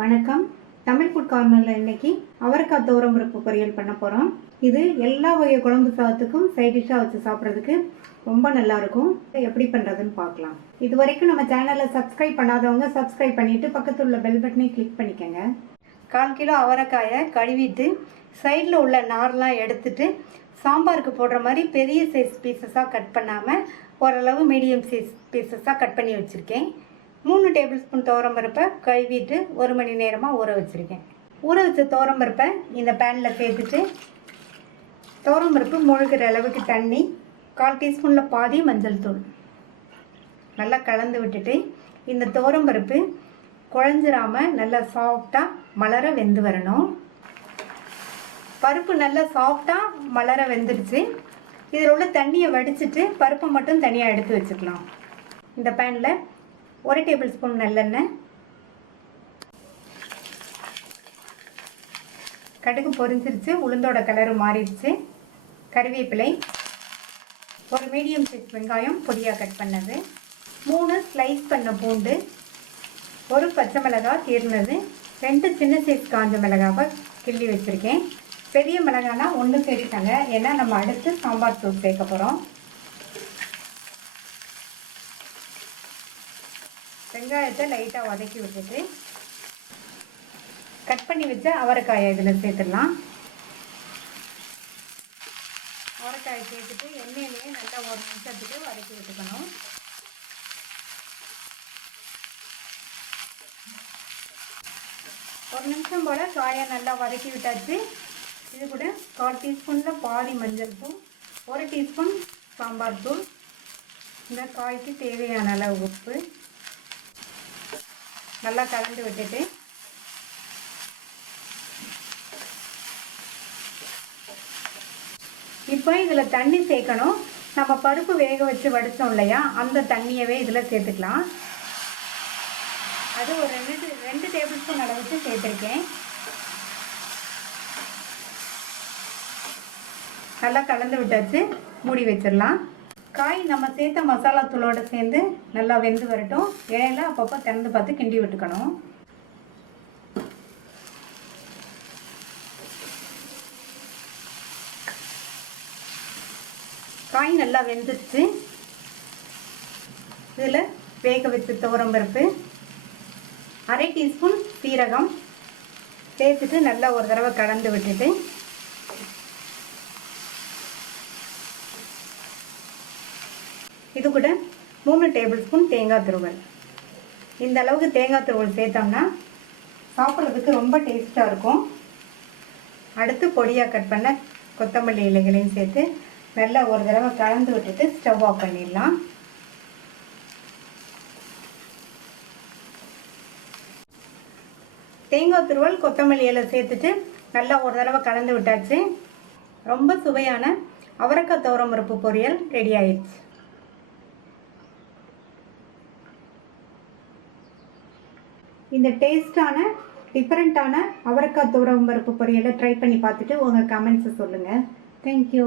வணக்கம். தமிழ் ஃபுட் கார்னரில் இன்னைக்கு அவரைக்காய் துவரம் பருப்பு பொரியல் பண்ண போகிறோம். இது எல்லா வகை குழம்பு சாதத்துக்கும் சைட் டிஷ்ஷாக வச்சு சாப்பிட்றதுக்கு ரொம்ப நல்லாயிருக்கும். எப்படி பண்ணுறதுன்னு பார்க்கலாம். இது வரைக்கும் நம்ம சேனலை சப்ஸ்கிரைப் பண்ணாதவங்க சப்ஸ்கிரைப் பண்ணிவிட்டு பக்கத்தில் உள்ள பெல் பட்டனை கிளிக் பண்ணிக்கோங்க. 1/4 கிலோ அவரைக்காயை கழுவிட்டு சைடில் உள்ள நார்லாம் எடுத்துட்டு சாம்பாருக்கு போடுற மாதிரி பெரிய சைஸ் பீசஸாக கட் பண்ணாமல் ஓரளவு மீடியம் சைஸ் பீசஸாக கட் பண்ணி வச்சுருக்கேன். 3 டேபிள் ஸ்பூன் துவரம்பருப்பை கழுவிட்டு 1 மணி நேரமாக ஊற வச்சுருக்கேன். ஊற வச்ச துவரம்பருப்பை இந்த பேனில் சேர்த்துட்டு துவரம்பருப்பு முழுகிற அளவுக்கு தண்ணி, 1/4 டீஸ்பூனில் பாதி மஞ்சள் தூள் நல்லா கலந்து விட்டுட்டு இந்த துவரம்பருப்பு குழஞ்சிராமல் நல்லா சாஃப்டாக மலர வெந்து வரணும். பருப்பு நல்லா சாஃப்டாக மலர வெந்துடுச்சு. இதில் உள்ள தண்ணியை வடிச்சிட்டு பருப்பை மட்டும் தனியாக எடுத்து வச்சுக்கலாம். இந்த பேனில் 1 டேபிள் ஸ்பூன் நல்லெண்ணெய், கடுகு பொரிஞ்சிருச்சு, உளுந்தோட கலரு மாறிடுச்சு, கறிவேப்பிலை, ஒரு மீடியம் சைஸ் வெங்காயம் பொடியாக கட் பண்ணது, 3 ஸ்லைஸ் பண்ண பூண்டு, 1 பச்சை மிளகாய் கீர்னது, 2 சின்ன சைஸ் காஞ்ச மிளகாவை கிள்ளி வச்சுருக்கேன். பெரிய மிளகானா 1 சேர்த்தாங்க, ஏன்னா நம்ம அடுத்து சாம்பார் தூள் சேர்க்க போகிறோம். வெங்காயத்தை லைட்டாக வதக்கி விட்டுட்டு கட் பண்ணி வச்ச அவரைக்காயை இதில் சேர்த்துடலாம். அவரைக்காயை சேர்த்துட்டு எண்ணெயிலேயே நல்லா 1 நிமிஷத்துக்கு வதக்கி விட்டுக்கணும். ஒரு நிமிஷம் போல் காயை நல்லா வதக்கி விட்டாச்சு. இது கூட 1/4 டீஸ்பூனில் பாதி மஞ்சள் தூள், 1 டீஸ்பூன் சாம்பார் தூள், இந்த காய்க்கு தேவையான அளவு உப்பு நல்லா கலந்து விட்டுட்டு இப்போ இதில் தண்ணி சேர்க்கணும். நம்ம பருப்பு வேக வச்சு வடித்தோம் இல்லையா, அந்த தண்ணியவே இதில் சேர்த்துக்கலாம். அது ஒரு 2 டேபிள் ஸ்பூன் அளவுக்கு சேர்த்துருக்கேன். நல்லா கலந்து விட்டாச்சு, மூடி வச்சிடலாம். காய் நம்ம சேர்த்த மசாலா தூளோடு சேர்ந்து நல்லா வெந்து வரட்டும். இடையில அப்பப்போ திறந்து பார்த்து கிண்டி விட்டுக்கணும். காய் நல்லா வெந்துருச்சு. இதில் வேக வச்ச துவரம்பருப்பு, 1/2 டீஸ்பூன் சீரகம் சேர்த்துட்டு நல்லா ஒரு தடவை கலந்து விட்டுட்டு இது கூட 3 டேபிள் ஸ்பூன் தேங்காய் துருவல். இந்த அளவுக்கு தேங்காய் துருவல் சேர்த்தோம்னா சாப்பிட்றதுக்கு ரொம்ப டேஸ்ட்டாக இருக்கும். அடுத்து பொடியாக கட் பண்ண கொத்தமல்லி இலைகளையும் சேர்த்து நல்லா ஒரு தடவை கலந்து விட்டுட்டு ஸ்டவ் ஆஃப் பண்ணிடலாம். தேங்காய் துருவல் கொத்தமல்லி இலை சேர்த்துட்டு நல்லா ஒரு தடவை கலந்து விட்டாச்சு. ரொம்ப சுவையான அவரைக்காய் துவரம் பருப்பு பொரியல் ரெடி ஆயிடுச்சு. இந்த டேஸ்டான டிஃப்ரெண்ட்டான அவரைக்காய் துவரம் பருப்பு பொரியலை ட்ரை பண்ணி பார்த்துட்டு உங்கள் கமெண்ட்ஸை சொல்லுங்கள். தேங்க்யூ.